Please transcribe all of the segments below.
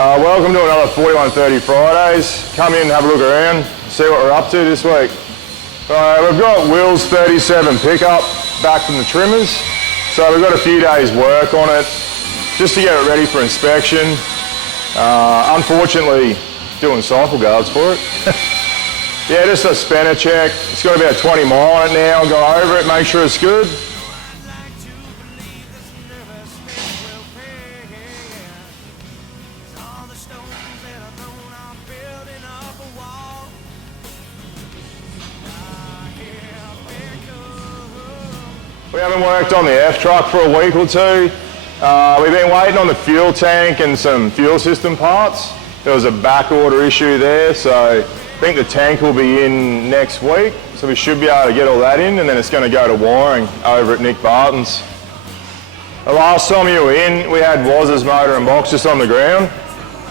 Welcome to another 4130 Fridays. Come in and have a look around, see what we're up to this week. We've got Will's 37 pickup back from the trimmers. So we've got a few days work on it just to get it ready for inspection. Unfortunately, doing cycle guards for it. Yeah, just a spanner check. It's got about 20 mile on it now. Go over it, make sure it's good. We haven't worked on the F-truck for a week or two. We've been waiting on the fuel tank and some fuel system parts. There was a back order issue there, so I think the tank will be in next week. So we should be able to get all that in, and then it's going to go to wiring over at Nick Barton's. The last time you were in, we had Waz's motor and box just on the ground.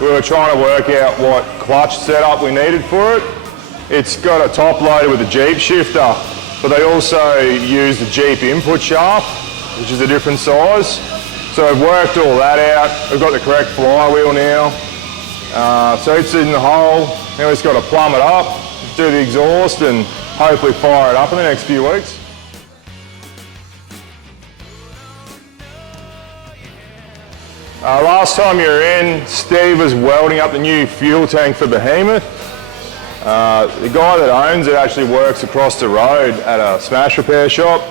We were trying to work out what clutch setup we needed for it. It's got a top loader with a Jeep shifter, but they also use the Jeep input shaft, which is a different size. So we've worked all that out. We've got the correct flywheel now. So it's in the hole. Now we've just got to plumb it up, do the exhaust, and hopefully fire it up in the next few weeks. Last time you were in, Steve was welding up the new fuel tank for Behemoth. The guy that owns it actually works across the road at a smash repair shop.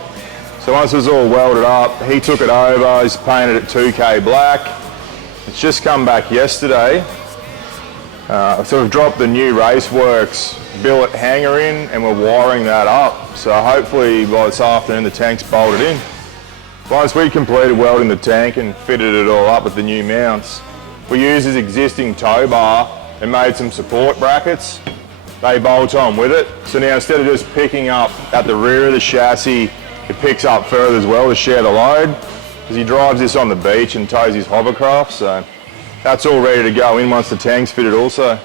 So once it was all welded up, he took it over, he's painted it 2K black. It's just come back yesterday. So we've dropped the new Raceworks billet hanger in and we're wiring that up. So hopefully by this afternoon the tank's bolted in. Once we completed welding the tank and fitted it all up with the new mounts, we used his existing tow bar and made some support brackets. They bolt on with it. So now instead of just picking up at the rear of the chassis, it picks up further as well to share the load. Because he drives this on the beach and tows his hovercraft, so that's all ready to go in once the tank's fitted also.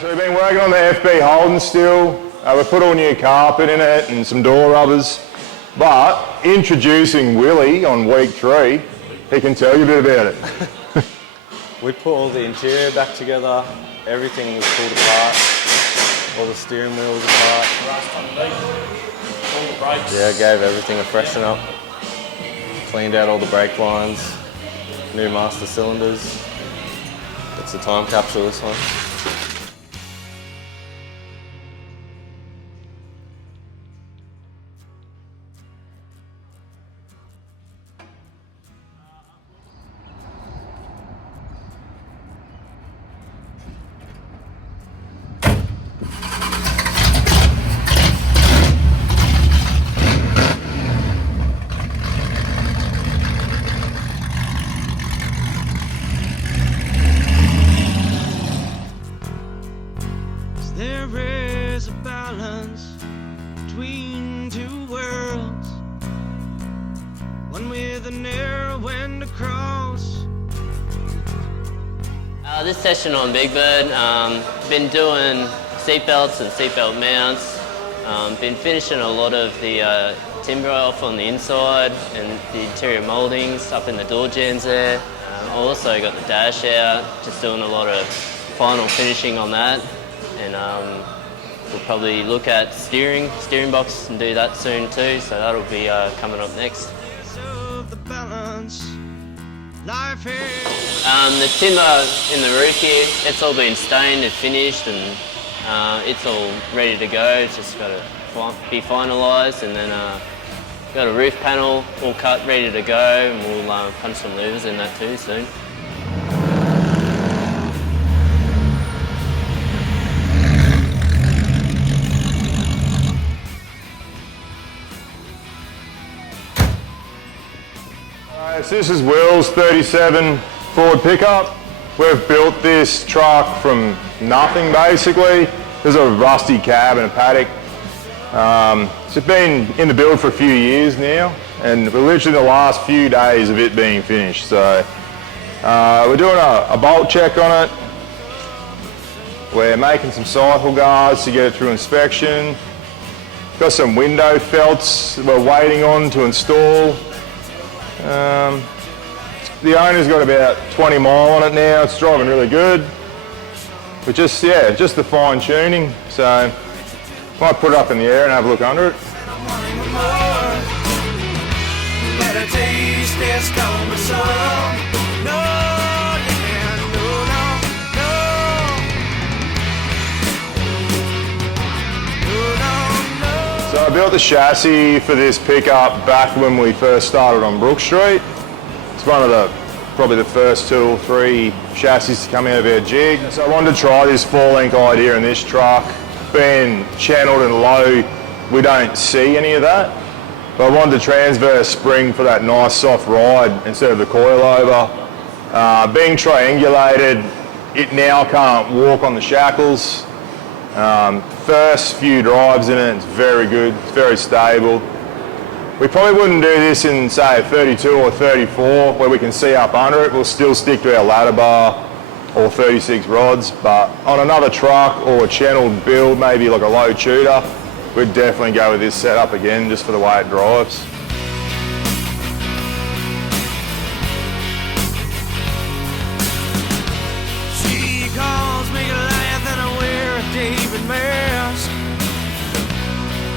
So we've been working on the FB Holden still. We've put all new carpet in it and some door rubbers. But introducing Willie on week 3, he can tell you a bit about it. We put all the interior back together, everything was pulled apart, all the steering wheels apart. Rust underneath, all the brakes. Yeah, gave everything a freshen up, cleaned out all the brake lines, new master cylinders. It's a time capsule, this one. There is a balance between two worlds, one with a narrow end to cross. This session on Big Bird, been doing seatbelts and seatbelt mounts, been finishing a lot of the timber off on the inside and the interior mouldings up in the door jambs there. Also got the dash out, just doing a lot of final finishing on that. And we'll probably look at steering box and do that soon too, so that'll be coming up next. The timber in the roof here, it's all been stained and finished and it's all ready to go. It's just got to be finalised, and then got a roof panel all cut, ready to go, and we'll punch some levers in that too soon. So this is Will's 37 Ford pickup. We've built this truck from nothing basically. There's a rusty cab and a paddock. It's been in the build for a few years now, and we're literally the last few days of it being finished. So we're doing a bolt check on it. We're making some cycle guards to get it through inspection. Got some window felts we're waiting on to install. The owner's got about 20 mile on it now. It's driving really good. But just, yeah, just the fine tuning. So might put it up in the air and have a look under it. So I built the chassis for this pickup back when we first started on Brook Street. It's one of probably the first 2 or 3 chassis to come out of our jig. So I wanted to try this 4-link idea in this truck. Being channeled and low, we don't see any of that. But I wanted to transverse spring for that nice soft ride instead of the coilover. Being triangulated, it now can't walk on the shackles. First few drives in it, it's very good, it's very stable. We probably wouldn't do this in, say, a 32 or 34 where we can see up under it. We'll still stick to our ladder bar or 36 rods, but on another truck or a channeled build, maybe like a low tutor, we'd definitely go with this setup again just for the way it drives. She calls me Goliath and I wear a David mask.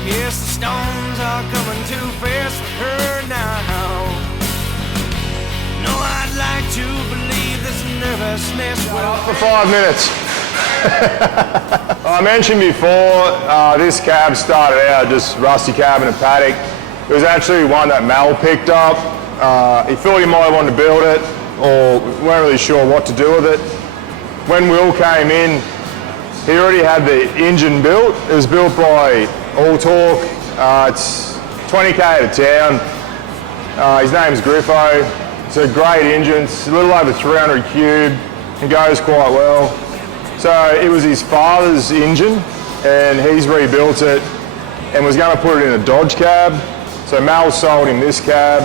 Yes, the storms are coming too fast for her now. No, I'd like to believe this nervousness will... For 5 minutes. I mentioned before, this cab started out just rusty cab in a paddock. It was actually one that Mal picked up. He thought he might want to build it, or weren't really sure what to do with it. When Will came in, he already had the engine built. It was built by All Torque. It's 20k to town. His name's Griffo. It's a great engine. It's a little over 300 cube. It goes quite well. So it was his father's engine, and he's rebuilt it and was going to put it in a Dodge cab. So Mal sold him this cab.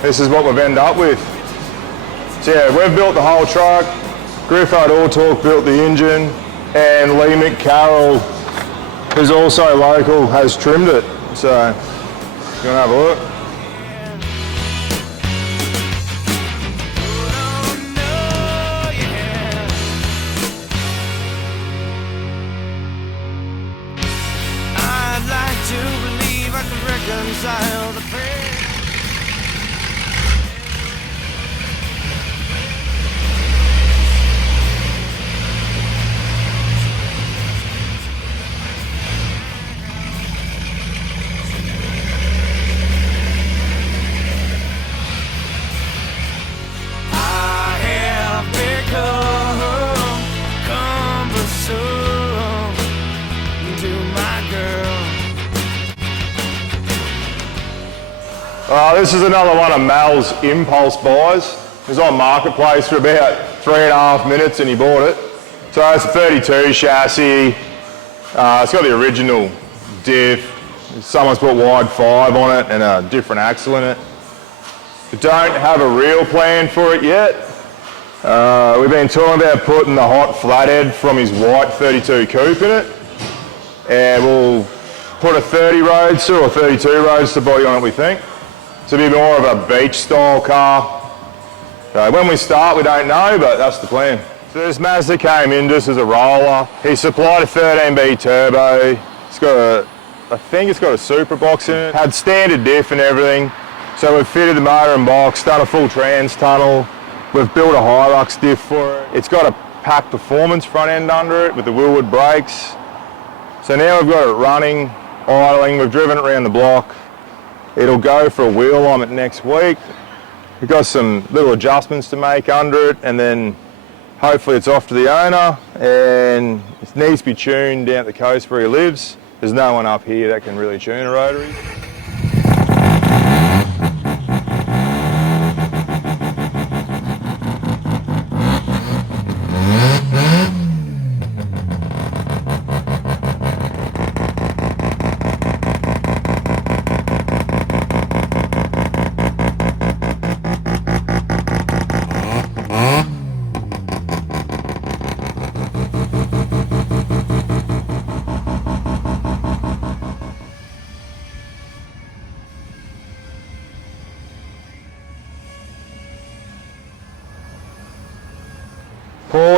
This is what we've ended up with. So yeah, we've built the whole truck. Griffo at All Torque built the engine, and Lee McCarroll, who's also local, has trimmed it. So you want to have a look? I'd like to believe I can reconcile the pain. This is another one of Mal's impulse buys. It was on Marketplace for about 3.5 minutes and he bought it. So it's a 32 chassis. It's got the original diff. Someone's put wide 5 on it and a different axle in it. We don't have a real plan for it yet. We've been talking about putting the hot Flathead from his white 32 coupe in it. And we'll put a 30 Roadster or 32 Roadster body on it, we think. To be more of a beach style car. So when we start, we don't know, but that's the plan. So this Mazda came in just as a roller. He supplied a 13B turbo. It's got I think it's got a super box in it. Had standard diff and everything. So we've fitted the motor and box, done a full trans tunnel. We've built a Hilux diff for it. It's got a pack performance front end under it with the Willwood brakes. So now we've got it running, idling. We've driven it around the block. It'll go for a wheel on it next week. We've got some little adjustments to make under it, and then hopefully it's off to the owner, and it needs to be tuned down at the coast where he lives. There's no one up here that can really tune a rotary.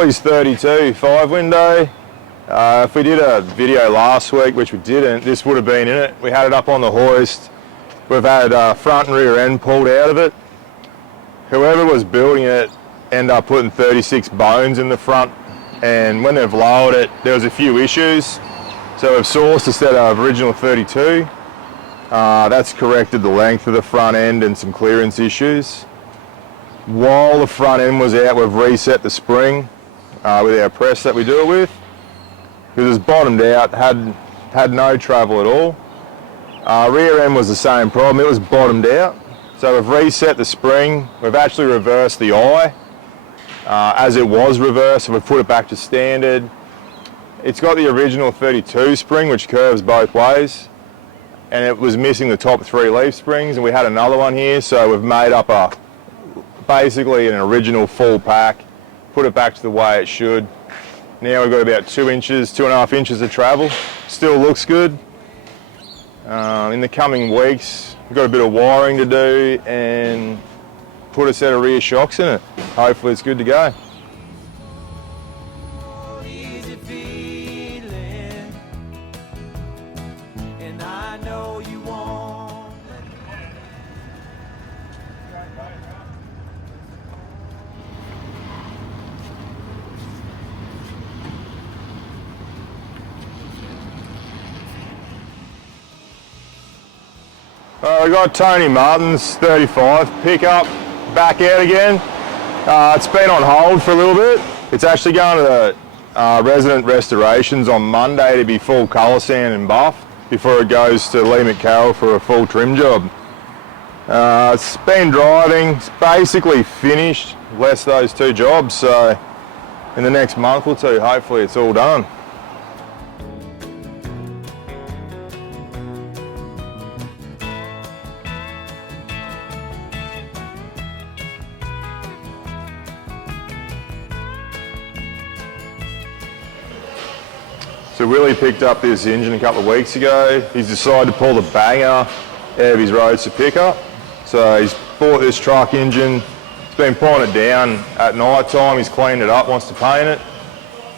boys 32 5-window. If we did a video last week, which we didn't, this would have been in it. We had it up on the hoist. We've had front and rear end pulled out of it. Whoever was building it ended up putting 36 bones in the front, and when they've lowered it, there was a few issues. So we've sourced a set of original 32. That's corrected the length of the front end and some clearance issues. While the front end was out, we've reset the spring with our press that we do it with, because it's bottomed out, had no travel at all. Rear end was the same problem, it was bottomed out. So we've reset the spring, we've actually reversed the eye. As it was reversed, we've put it back to standard. It's got the original 32 spring, which curves both ways, and it was missing the top 3 leaf springs, and we had another one here, so we've made up basically an original full pack, put it back to the way it should. Now we've got about 2.5 inches of travel. Still looks good. In the coming weeks, we've got a bit of wiring to do and put a set of rear shocks in it. Hopefully it's good to go. Easy feeling, and I know you won't. We got Tony Martin's 35 pickup back out again. It's been on hold for a little bit. It's actually going to the resident restorations on Monday to be full colour sand and buff before it goes to Lee McCarroll for a full trim job. It's been driving, it's basically finished, less those 2 jobs, so in the next month or 2 hopefully it's all done. So Willie picked up this engine a couple of weeks ago. He's decided to pull the banger out of his Roadster pickup. So he's bought this truck engine. He's been pulling it down at night time. He's cleaned it up, wants to paint it.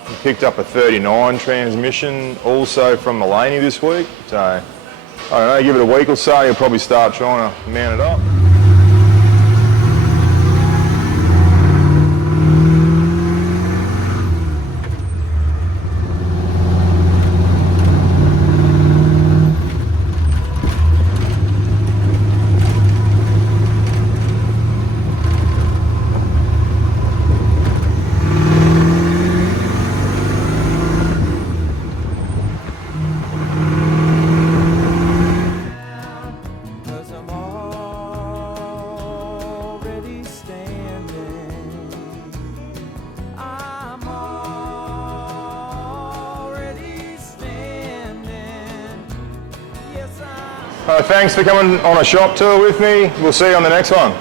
He picked up a 39 transmission also from Mulaney this week. So I don't know, give it a week or so, he'll probably start trying to mount it up. Thanks for coming on a shop tour with me. We'll see you on the next one.